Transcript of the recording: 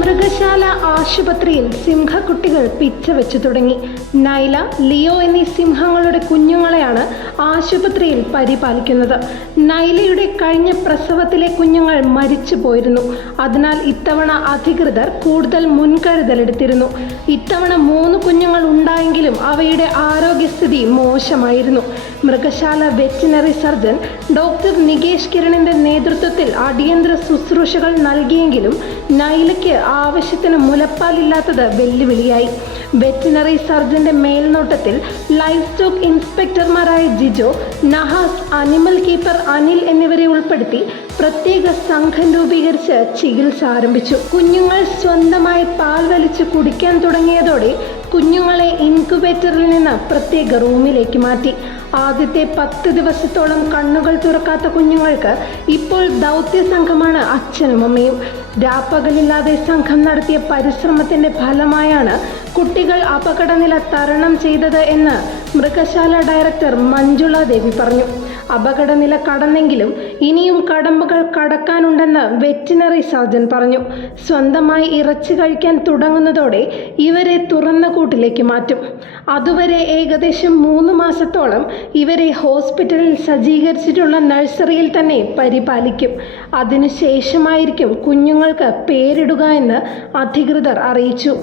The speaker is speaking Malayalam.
മൃഗശാല ആശുപത്രിയിൽ സിംഹക്കുട്ടികൾ പിച്ച വെച്ചു തുടങ്ങി. നൈല, ലിയോ എന്നീ സിംഹങ്ങളുടെ കുഞ്ഞുങ്ങളെയാണ് ആശുപത്രിയിൽ പരിപാലിക്കുന്നത്. നൈലയുടെ കഴിഞ്ഞ പ്രസവത്തിലെ കുഞ്ഞുങ്ങൾ മരിച്ചു പോയിരുന്നു. അതിനാൽ ഇത്തവണ അധികൃതർ കൂടുതൽ മുൻകരുതലെടുത്തിരുന്നു. ഇത്തവണ 3 കുഞ്ഞുങ്ങൾ ഉണ്ടായെങ്കിലും അവയുടെ ആരോഗ്യസ്ഥിതി മോശമായിരുന്നു. മൃഗശാല വെറ്റിനറി സർജൻ ഡോക്ടർ നികേഷ് കിരണിന്റെ നേതൃത്വത്തിൽ അടിയന്തര ശുശ്രൂഷകൾ നൽകിയെങ്കിലും നൈലയ്ക്ക് ആവശ്യത്തിന് മുലപ്പാലില്ലാത്തത് വെല്ലുവിളിയായി. വെറ്റിനറി സർജന്റെ മേൽനോട്ടത്തിൽ ലൈഫ് സ്റ്റോക്ക് ഇൻസ്പെക്ടർമാരായ ജിജോ, നഹാസ്, അനിമൽ കീപ്പർ അനിൽ എന്നിവരെ ഉൾപ്പെടുത്തി പ്രത്യേക സംഘം രൂപീകരിച്ച് ചികിത്സ ആരംഭിച്ചു. കുഞ്ഞുങ്ങൾ സ്വന്തമായി പാൽ വലിച്ച് കുടിക്കാൻ തുടങ്ങിയതോടെ കുഞ്ഞുങ്ങളെ ഇൻക്യുബേറ്ററിൽ നിന്ന് പ്രത്യേക റൂമിലേക്ക് മാറ്റി. ആദ്യത്തെ 10 ദിവസത്തോളം കണ്ണുകൾ തുറക്കാത്ത കുഞ്ഞുങ്ങൾക്ക് ഇപ്പോൾ ദൗത്യ സംഘമാണ് അച്ഛനും അമ്മയും. രാപ്പകലില്ലാതെ സംഘം നടത്തിയ പരിശ്രമത്തിന്റെ ഫലമായാണ് കുട്ടികൾ അപകടനില തരണം ചെയ്തത് എന്ന് മൃഗശാല ഡയറക്ടർ മഞ്ജുള ദേവി പറഞ്ഞു. അപകടനില കടന്നെങ്കിലും ഇനിയും കടമ്പകൾ കടക്കാനുണ്ടെന്ന് വെറ്റിനറി സർജൻ പറഞ്ഞു. സ്വന്തമായി ഇറച്ചി കഴിക്കാൻ തുടങ്ങുന്നതോടെ ഇവരെ തുറന്ന കൂട്ടിലേക്ക് മാറ്റും. അതുവരെ ഏകദേശം 3 മാസത്തോളം ഇവരെ ഹോസ്പിറ്റലിൽ സജ്ജീകരിച്ചിട്ടുള്ള നഴ്സറിയിൽ തന്നെ പരിപാലിക്കും. അതിനുശേഷമായിരിക്കും കുഞ്ഞുങ്ങൾക്ക് പേരിടുക എന്ന് അധികൃതർ അറിയിച്ചു.